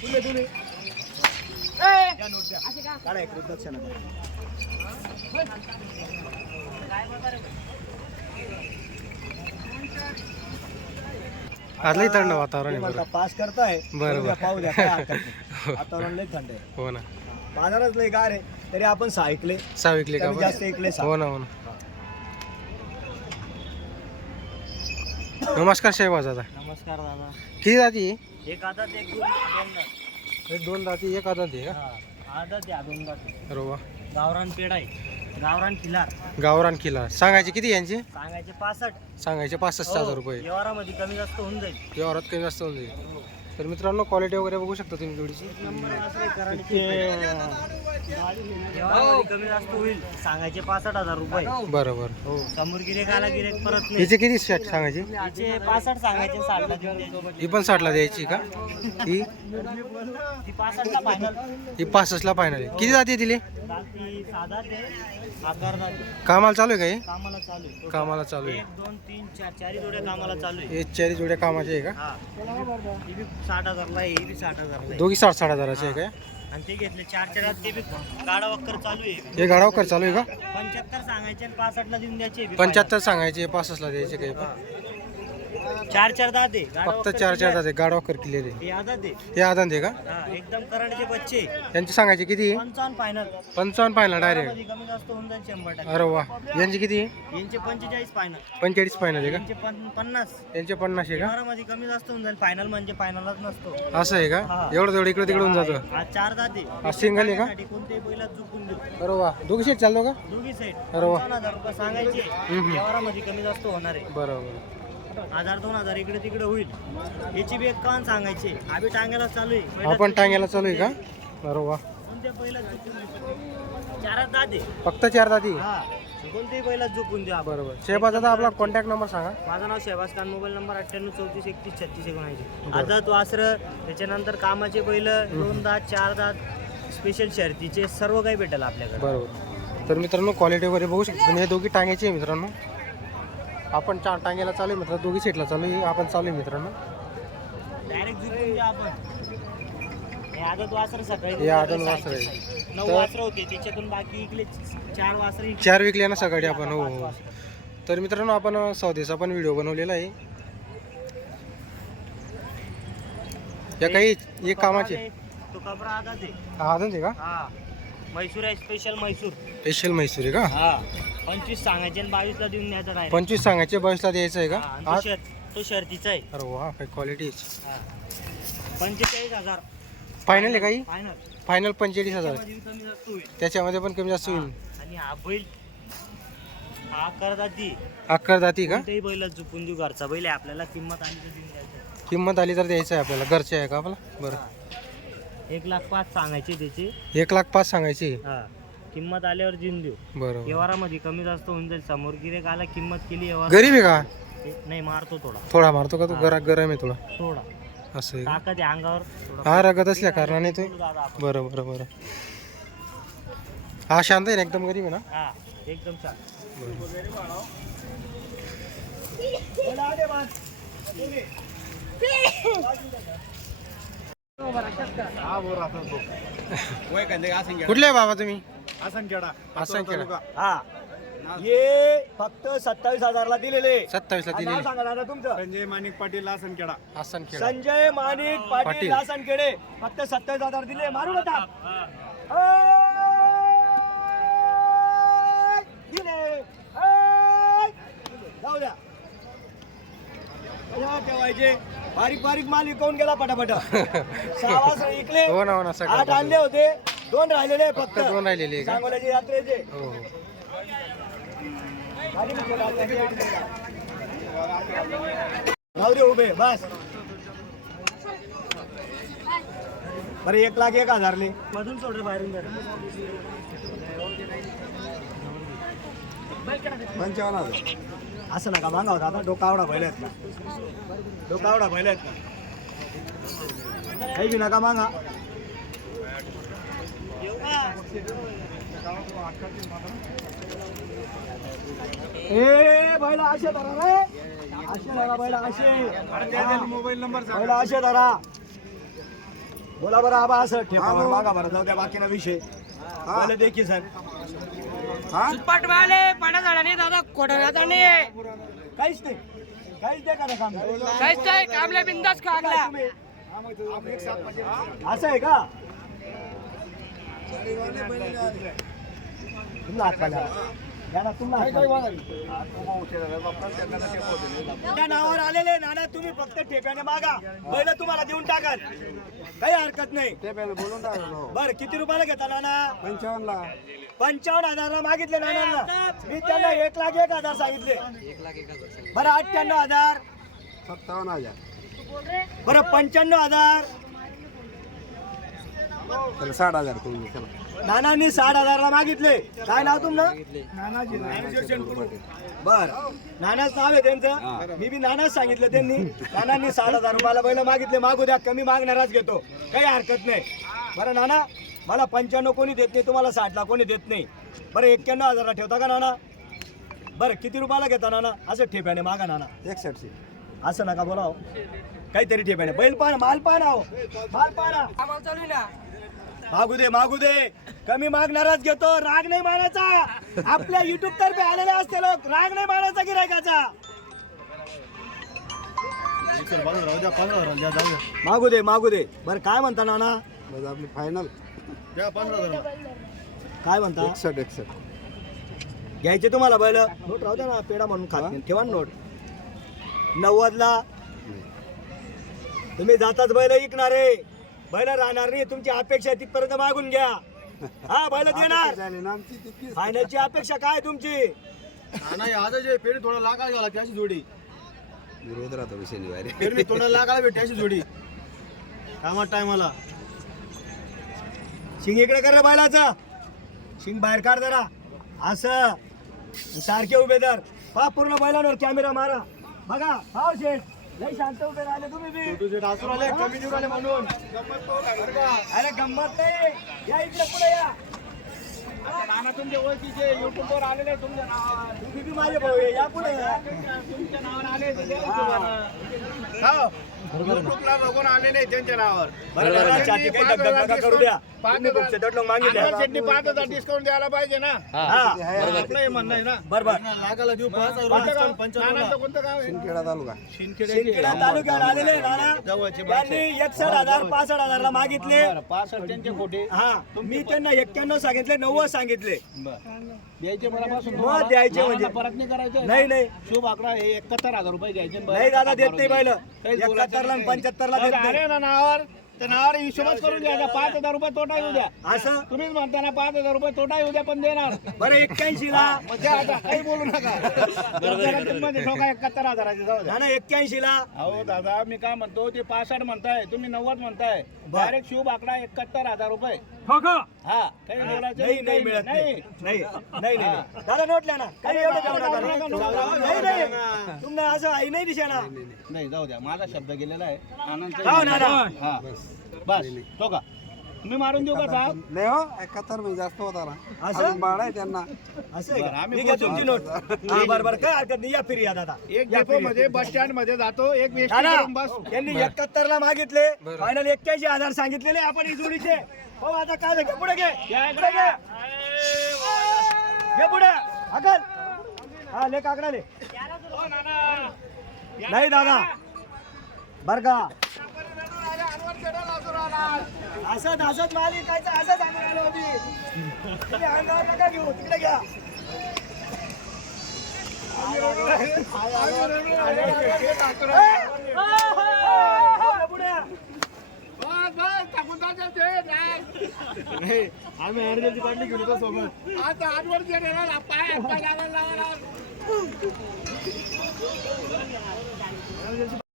तुले तुले या नोट द्या काढा एक रुपये दक्षिणा द्या. आज लई थंड वातावरण आहे पास करताय बरं, करू द्या, बरं. पाहू द्या काय हरकत नाही. वातावरण लय थंड आहे. हो ना. बाजारच लय गार आहे तरी आपण सहा ऐकले. सहा विकले का कमी जास्त ऐकले सहा. हो ना हो ना. नमस्कार शहबाज दादा. नमस्कार दादा. किती जाती? आहे? एक आदत एक दोन दोन दात. एक दोन जाती एक आदत आहे का? हा, आदत या दोन दात. अरे वा. गावरान पेड आहे. गावरान किल्लार गावरान किल्ला सांगायचे किती यांचे? सांगायचे पासष्ट. सांगायचे पासष्ट हजार रुपये. व्यवहारामध्ये कमी जास्त होऊन जाईल. व्यवहारात कमी जास्त होऊन जाईल. तर मित्रांनो क्वालिटी वगैरे बघू शकता तुम्ही जोडीची व्यवहारामध्ये कमी जास्त होईल सांगायचे पासष्ट हजार रुपये. बरोबर. हो. समोर गिरेक आला गिरेक परत नाही. याचे किती शर्ट सांगायचे? पासष्ट सांगायचे साठला देऊन द्यायचे. ही पण साठला द्यायची का? ही? ती पासष्टला ही पासष्टला फायनल आहे. किती जाती दिली साधा ते कामाला चालू आहे का हे? कामाला चालू आहे. कामाला चालू आहे. एक दोन तीन चार चारी जोड्या कामाला चालू आहे. हे चारी जोड्या कामाचे आहे का? हा. ही बी साठ हजारला आहे ही बी साठ हजारला आहे. दोघी साठ साठ हजाराचे आहे काय आणि ते घेतले चार चार ते बी गाडा वक्कर चालू आहे. हे गाडावकर चालू आहे का? पंच्याहत्तर सांगायचे आणि पासष्टला देऊन द्यायचे पंच्याहत्तर सांगायचे पासष्टला द्यायचे काही पण. चार चार दे गाडा फक्त चार चार जाते गाडावकर किल्ले आहे? हे आधा दे हे आदंत आहे का? हा एकदम करंटचे बच्चे. यांचे सांगायचे किती पंचावन्न फायनल पंचावन्न फायनल डायरेक्ट कमी जास्त होऊन जाईल शंभर टक्के. अरे वा. यांचे किती यांचे पंचेचाळीस फायनल पंचेचाळीस फायनल आहे का? यांचे पन- पन्नास. यांचे पन्नास आहे का? कमी जास्त होऊन जाईल. फायनल म्हणजे फायनलच नसतो. असं आहे का? एवढं तेवढं इकडे तिकडे होऊन जातं. हा चार जाते हा सिंगल आहे का? साठी बैलात चुकून देऊ. अरे वा. दोघी शेट चालतो का? दोघी साईड अरे वा. दोन हजार रुपये सांगायचे. हम्म. व्यवहारामध्ये कमी जास्त होणार आहे. बरोबर. हजार दोन हजार इकडे तिकडे होईल. याची बी एक कान सांगायचे. आम्ही टांग्याला चालू आहे आपण टांग्याला चालू आहे का वा. कोणत्या चारात दादे. फक्त चार जाती हा. कोणत्याही झुकून देऊ आपण. बरोबर. शहबाज दादा आपला कॉन्टॅक्ट नंबर सांगा. माझं नाव शहबाज खान मोबाईल नंबर अठ्ठ्याण्णव चौतीस एकतीस छत्तीस एकोणऐंशी. आदात वासर त्याच्यानंतर कामाचे बैल दोन दात चार दात स्पेशल शर्तीचे सर्व काही भेटेल आपल्याकडे. बरोबर. तर मित्रांनो क्वालिटी वगैरे बघू शकतो. हे दोघी टांग्याचे आहे मित्रांनो. आपण चा टांग्याला चालू आहे मित्र दोघी सीटला चालू आहे. आपण चालू आहे मित्रांनो. डायरेक्ट झुकून आपण. हे आदत वासर सकाळी. हे आदत वासरं आहे. नऊ तर- वासर होते त्याच्यातून बाकी चार वासर. चार विकले ना सकाळी आपण हो हो. तर मित्रांनो आपण सौदेचा पण व्हिडिओ बनवलेला आहे. या काही एक कामाचे. तो आहे. का? म्हैसूर आहे स्पेशल म्हैसूर स्पेशल म्हैसूर आहे का? हा. पंचवीस सांगायचे आणि बावीसला देऊन द्यायचा डायरेक्ट पंचवीस सांगायचे बावीसला द्यायचं आहे का? हा, आणि तो शर्ट तो शर्तीचा आहे. अरे वा काही क्वालिटी हा. पंचेचाळीस हजार. फायनल आहे काही? फायनल फायनल पंचेचाळीस हजार. कमी जास्त होईल. त्याच्यामध्ये पण कमी जास्त होईल. आणि हा बैल हा ती अक्कर जाती का? कोणत्याही बैला झुपून देऊ घरचा. बैल आहे आपल्याला किंमत आली तर देऊन द्यायचं किंमत आली तर द्यायचं आहे आपल्याला. घरचे आहे का आपला? बरं. एक लाख पाच सांगायचे त्याची. एक लाख पाच सांगायची? हा. किंमत आल्यावर देऊन देऊ बरोबर. व्यवहारामध्ये कमी जास्त होऊन जाईल. समोर गिरेक आला किंमत केली व्यवहार गरीब आहे का? नाही मारतो थोडा. थोडा मारतो का तू? गरा गरम आहे तुला. थोडा. असं आहे का? ताकद आहे अंगावर. थोडा हा रगत असल्या कारणाने तू बोलू दादा आपण. बरं बरं बरं. हा शांत आहे ना? एकदम गरीब आहे ना? हा एकदम छान कुठले बाबा तुम्ही? असं केला हा. हे फक्त सत्तावीस हजारला दिलेले. सत्तावीसला नाव दिलेली. सांगा दादा तुमचं. संजय माणिक पाटील आसनखेडा. संजय माणिक पाटील. पाटील. लासनखेडे फक्त सत्तावीस हजार दिले. मारू नका. दिले. ऐ! जाऊ द्या. ठेवायचे? बारीक बारीक माल विकून गेला पटापट. सहा वाजता इकले. हो ना हो ना आठ सगळं आणले होते दोन राहिलेले फक्त. फक्त दोन राहिलेले का? सांगोल्याचे यात्रेचे. हो. हो उभे बस. बरं एक लाख एक हजारले. मधून सोड रे बाहेरून पंचावन्न हजार. असं नका मागा होता आता डोकावडा बैल आहेत का डोकावडा बैल आहेत का काही बी नका मागा. ए बैला असे धरा रे. असे धरा बैला असे. मोबाईल नंबर बैला असे धरा. बोला बरं आबा असं ठेपावर मागा बरं जाऊ द्या बाकीना विषय. देखील सर सुटपाटवाले पाण्या झाडाने दादा कोडऱ्याचा नाही काहीच नाही. काहीच नाही करा काम. काहीच नाही कामल्या बिंदास खागला. असं आहे का? तुमला हात. त्या नावावर आलेले नाना तुम्ही फक्त ठेप्याने मागा. पहिलं तुम्हाला देऊन टाकाल. काही हरकत नाही. बोलून टाकलो बर किती रुपयाला घेता नाना? पंचावन्न ला पंचावन्न हजारला मागितले नानांना. मी त्यांना एक लाख एक हजार सांगितले. बरं अठ्ठ्याण्णव हजार. सत्तावन्न हजार. बरं पंच्याण्णव हजार. साठ हजार करून नानांनी साठ हजारला मागितले. काय नाव तुमचं? बर. नानाच नाव आहे त्यांचं. मी बी नानाच सांगितलं त्यांनी. नानांनी साठ हजार रुपयाला पहिलं मागितले. मागू द्या कमी मागणाराच घेतो. काही हरकत नाही. बरं नाना मला पंच्याण्णव कोणी देत नाही तुम्हाला साठला कोणी देत नाही. बरं एक्क्याण्णव हजारला ठेवता का नाना? बरं किती रुपयाला घेता नाना? असं ठेप्याने मागा नाना. एकसष्टशे असं नका बोलाव. काहीतरी ठेप्याने. बैल पाहा माल पाहा हो. माल पाहा मागू दे मागू दे. कमी मागणारच घेतो राग नाही मानायचा. आपल्या युट्यूब तर्फे आलेले असते लोक राग नाही मानायचा गिरायकाचा मागू दे मागू दे. बर काय म्हणता नाना? आपली फायनल काय म्हणता? एकसष्ट एकसष्ट घ्यायचे तुम्हाला बैल? नोट राहू द्या ना पेढा म्हणून खात नाही. ठेवा ना नोट. नव्वदला? तुम्ही जाताच बैल ऐकणारे बैल राहणार नाही तुमची अपेक्षा तिथपर्यंत मागून घ्या. हा बैल देणार. झाली ना आमची तितकीच. फायनलची अपेक्षा काय तुमची? नाही आज जे पेढी थोडा लागायला गेला त्याची जोडी. विरोध राहतो शनिवारी पेढी थोडा लागायला भेट त्याची जोडी. कामात टायमाला शिंग इकडे कर रे बैलाचा. शिंग बाहेर काढ जरा. असं. सारखे उभे तर पहा पूर्ण बैलांवर कॅमेरा मारा. बघा हा शेठ. लय शांत उभे राहिले तुम्ही बी. तुझे डासूर आले कमी देऊ आले म्हणून. अरे गंमत नाही. या इकडे पुढे या. नाना तुमच्या ओळखीचे युट्यूब वर आलेले तुमच्या तुम्ही बी माझे भाऊ आहे, या पुढे. तुमच्या नावावर आले युट्यूबला बघून आलेले त्यांच्या नावावर. बरं बरं छाती काही धगधग नका करू द्या. तुम्ही तुमचे दट लोक मागितले पाच हजार डिस्काउंट द्यायला पाहिजे ना. हा. आपलं हे म्हणणं आहे ना. बरोबर. लागायला देऊ पाच हजार पंचावन्न कोणतं गाव आहे? शिंदखेडा तालुका. शिंदखेडा तालुक्यात आलेले नाना. जवळचे त्यांनी एकसष्ट हजार पासष्ट हजारला मागितले. त्यांचे खोटे. हा मी त्यांना एक्क्याण्णव सांगितले नव्वद सांगितले. द्यायचे मनापासून मग द्यायचे म्हणजे. परत नाही करायचं? नाही नाही. शुभ आकडा हे एकाहत्तर हजार रुपये द्यायचे नाही दादा देत नाही बैल एकाहत्तरला आणि पंच्याहत्तरला देत नाही. अरे ना नावावर त्या नावावर हिशोबच करून द्यायचा पाच हजार रुपये तोटा येऊ द्या. असं? तुम्हीच म्हणताना पाच हजार रुपये तोटा येऊ द्या पण देणार. बरं एक्क्याऐंशी ला. म्हणजे आता काही बोलू नका. ठोका एकाहत्तर हजाराची जाऊ द्या. ना एक्क्याऐंशी ला. अहो दादा मी काय म्हणतो ते पासष्ट म्हणताय तुम्ही नव्वद म्हणताय. डायरेक्ट शुभ आकडा एकाहत्तर हजार रुपये. हा. काही बोलायचं नाही नाही मिळत नाही. नाही. नाही नाही दादा नोटल्या ना. काही एवढं देऊ नका नाही नाही. तुम्हाला असं आई नाही दिशा ना. नाही जाऊ द्या. माझा शब्द गेलेला आहे. आनंद हो. हा. बस. तो का मी मारून देऊ का साहेब? नाही हो एकाहत्तर म्हणजे जास्त होता ना असं? अजून बाळ आहे त्यांना. असं आहे बरं, का? आम्ही मी घेतो तुमची नोट. हा बरं बरं. काय हरकत नाही. या फिर या दादा एक या डेपो फिर. मध्ये बस स्टँडमध्ये जातो. एक वेस्ट दादा करून बस यांनी एकाहत्तर ला मागितले. फायनल एक्क्याऐंशी हजार सांगितलेले. आपण ही जोडीचे. हो आता काय झालं? घे पुढे घे. पुढे घे. घे पुढे. अकल हा ले काकडा ले नाही दादा. बर का? असंच असंच माली काय असं सांगून आलो होती तुम्ही अंगावर नका घेऊ तिकडे घ्या. पुढे आम्ही अर्जंटची बाटली घेऊन सोबत आता आठवर गेलेला पाय पाय लावायला लावायला